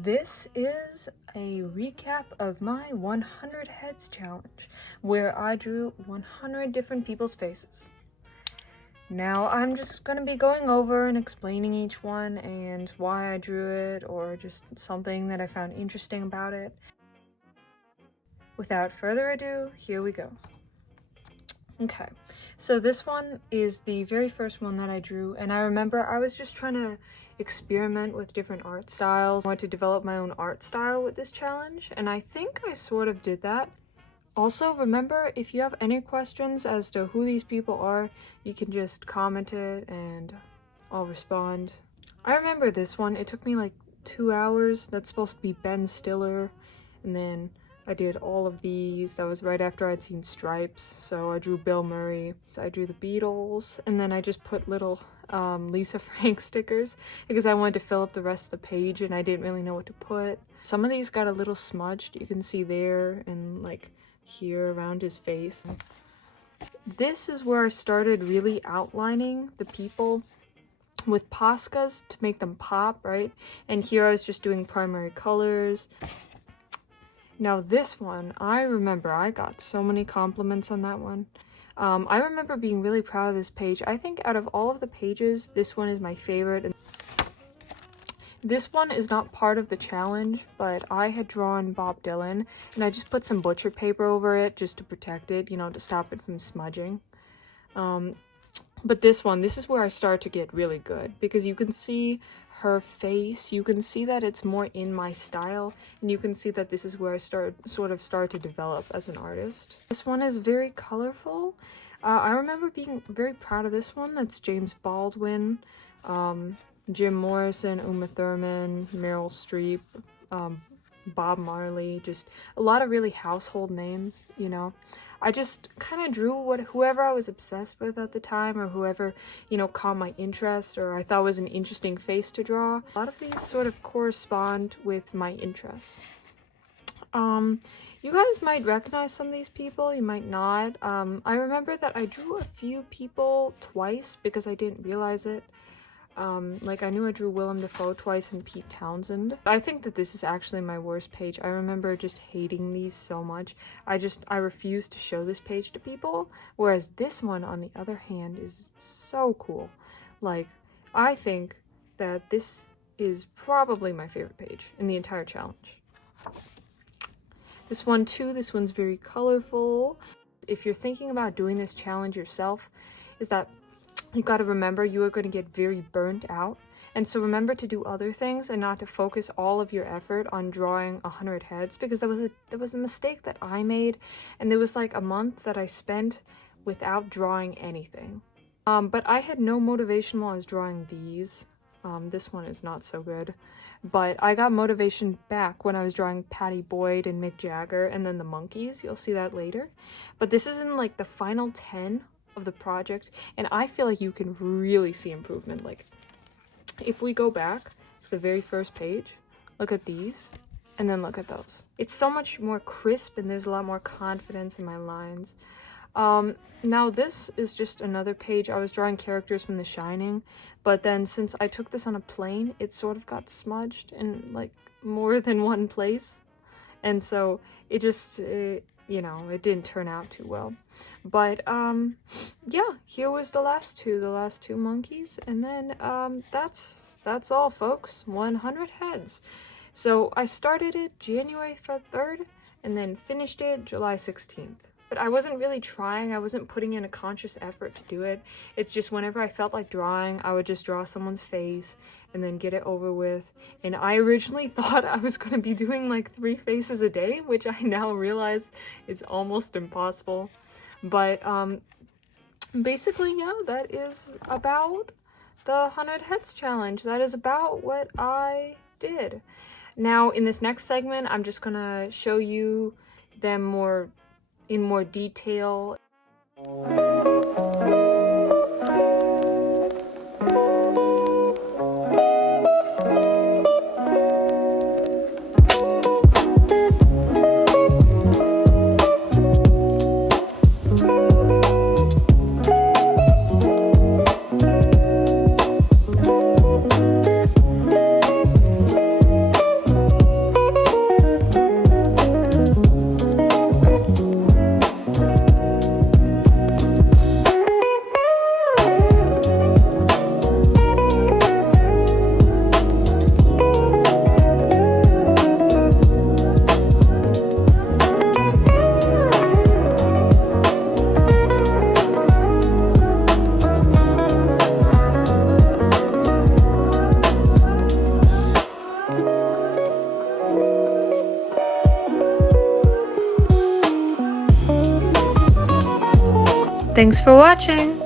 This is a recap of my 100 heads challenge, where I drew 100 different people's faces. Now I'm just going to be going over and explaining each one and why I drew it, or just something that I found interesting about it. Without further ado, here we go. Okay, so this one is the very first one that I drew, and I remember I was just trying to experiment with different art styles. I wanted to develop my own art style with this challenge, and I think I sort of did that. Also, remember, if you have any questions as to who these people are, you can just comment it and I'll respond. I remember this one, it took me like 2 hours. That's supposed to be Ben Stiller, and then I did all of these. That was right after I'd seen Stripes, so I drew Bill Murray. I drew the Beatles, and then I just put little Lisa Frank stickers because I wanted to fill up the rest of the page and I didn't really know what to put. Some of these got a little smudged, you can see there and like here around his face. This is where I started really outlining the people with Poscas to make them pop, right? And here I was just doing primary colors. Now this one, I remember I got so many compliments on that one. I remember being really proud of this page. I think out of all of the pages, this one is my favorite. And this one is not part of the challenge, but I had drawn Bob Dylan, and I just put some butcher paper over it just to protect it, you know, to stop it from smudging. But this one, this is where I start to get really good, because you can see her face, you can see that it's more in my style, and you can see that this is where I sort of start to develop as an artist. This one is very colorful. I remember being very proud of this one. That's James Baldwin, Jim Morrison, Uma Thurman, Meryl Streep, Bob Marley, just a lot of really household names, you know. I just kind of drew whoever I was obsessed with at the time, or whoever, you know, caught my interest or I thought was an interesting face to draw. A lot of these sort of correspond with my interests. You guys might recognize some of these people, you might not. I remember that I drew a few people twice because I didn't realize it. Like I knew I drew Willem Dafoe twice and Pete Townsend. I think that this is actually my worst page. I remember just hating these so much. I refused to show this page to people, whereas this one, on the other hand, is so cool. Like, I think that this is probably my favorite page in the entire challenge. This one too, this one's very colorful. If you're thinking about doing this challenge yourself, is that you got to remember you are going to get very burnt out, and so remember to do other things and not to focus all of your effort on drawing 100 heads, because that was a mistake that I made, and there was like a month that I spent without drawing anything. But I had no motivation while I was drawing these. This one is not so good, but I got motivation back when I was drawing Patty Boyd and Mick Jagger and then the Monkees. You'll see that later. But this is in like the final 10 of the project, and I feel like you can really see improvement. Like, if we go back to the very first page, look at these, and then look at those. It's so much more crisp, and there's a lot more confidence in my lines. Now this is just another page. I was drawing characters from The Shining, but then since I took this on a plane, it sort of got smudged in like more than one place, and so it just you know, it didn't turn out too well. But yeah, here was the last two monkeys, and then that's all, folks. 100 heads. So I started it January 3rd and then finished it July 16th. But I wasn't really trying, I wasn't putting in a conscious effort to do it. It's just whenever I felt like drawing, I would just draw someone's face and then get it over with. And I originally thought I was going to be doing like 3 faces a day, which I now realize is almost impossible. But basically, yeah, that is about the 100 Heads challenge. That is about what I did. Now, in this next segment, I'm just going to show you them in more detail. Thanks for watching!